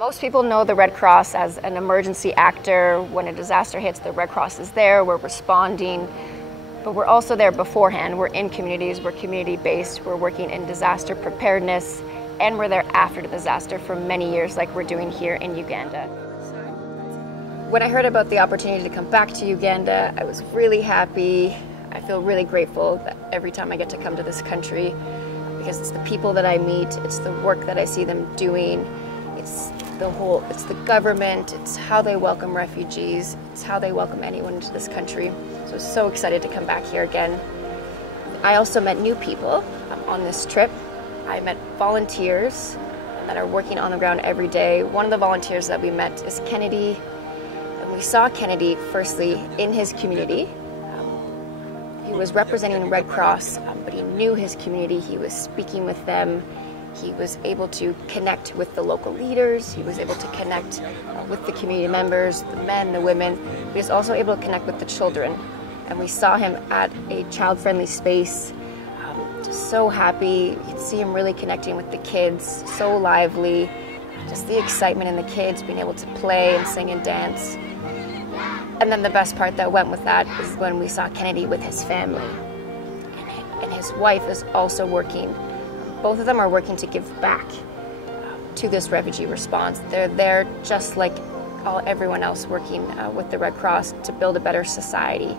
Most people know the Red Cross as an emergency actor. When a disaster hits, the Red Cross is there, we're responding, but we're also there beforehand. We're in communities, we're community-based, we're working in disaster preparedness, and we're there after the disaster for many years like we're doing here in Uganda. When I heard about the opportunity to come back to Uganda, I was really happy. I feel really grateful that every time I get to come to this country, because it's the people that I meet, it's the work that I see them doing, it's the government, it's how they welcome refugees, it's how they welcome anyone into this country. So I'm so excited to come back here again. I also met new people on this trip. I met volunteers that are working on the ground every day. One of the volunteers that we met is Kennedy, and we saw Kennedy firstly in his community. He was representing the Red Cross, but he knew his community. He was speaking with them. He was able to connect with the local leaders. He was able to connect with the community members, the men, the women. He was also able to connect with the children. And we saw him at a child-friendly space, just so happy. You could see him really connecting with the kids, so lively. Just the excitement in the kids, being able to play and sing and dance. And then the best part that went with that is when we saw Kennedy with his family. And his wife is also working. Both of them are working to give back to this refugee response. They're there just like everyone else working with the Red Cross to build a better society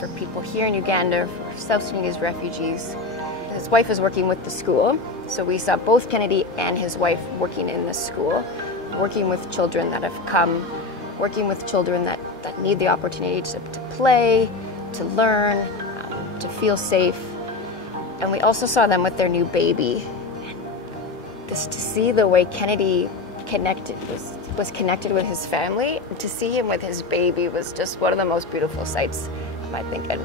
for people here in Uganda, for South Sudanese refugees. His wife is working with the school, so we saw both Kennedy and his wife working in the school, working with children that have come, working with children that need the opportunity to play, to learn, to feel safe. And we also saw them with their new baby. Just to see the way Kennedy was connected with his family, to see him with his baby was just one of the most beautiful sights, I think, and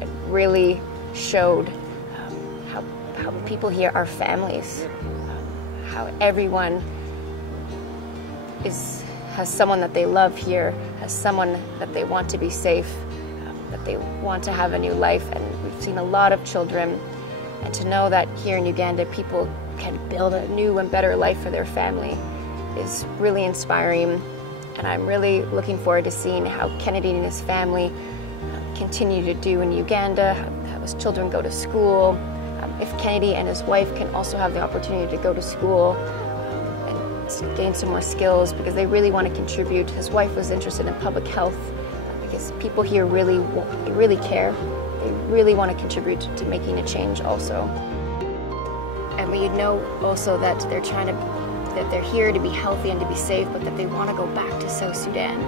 it really showed how people here are families, how everyone has someone that they love here, has someone that they want to be safe, that they want to have a new life. And we've seen a lot of children, and to know that here in Uganda people can build a new and better life for their family is really inspiring. And I'm really looking forward to seeing how Kennedy and his family continue to do in Uganda, how his children go to school. If Kennedy and his wife can also have the opportunity to go to school and gain some more skills, because they really want to contribute. His wife was interested in public health because people here really care. They really want to contribute to making a change also. And we know also that they're here to be healthy and to be safe, but that they want to go back to South Sudan.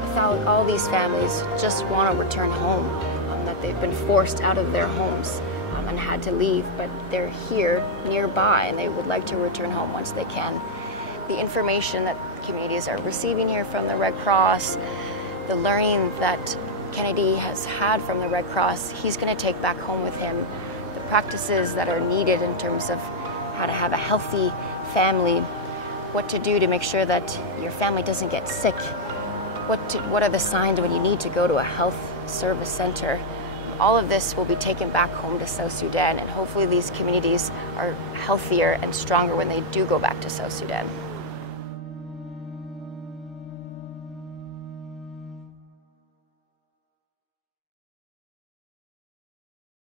Without all these families just want to return home, that they've been forced out of their homes and had to leave, but they're here nearby and they would like to return home once they can. The information that communities are receiving here from the Red Cross, the learning that Kennedy has had from the Red Cross, he's going to take back home with him. The practices that are needed in terms of how to have a healthy family, what to do to make sure that your family doesn't get sick, what are the signs when you need to go to a health service center. All of this will be taken back home to South Sudan, and hopefully these communities are healthier and stronger when they do go back to South Sudan.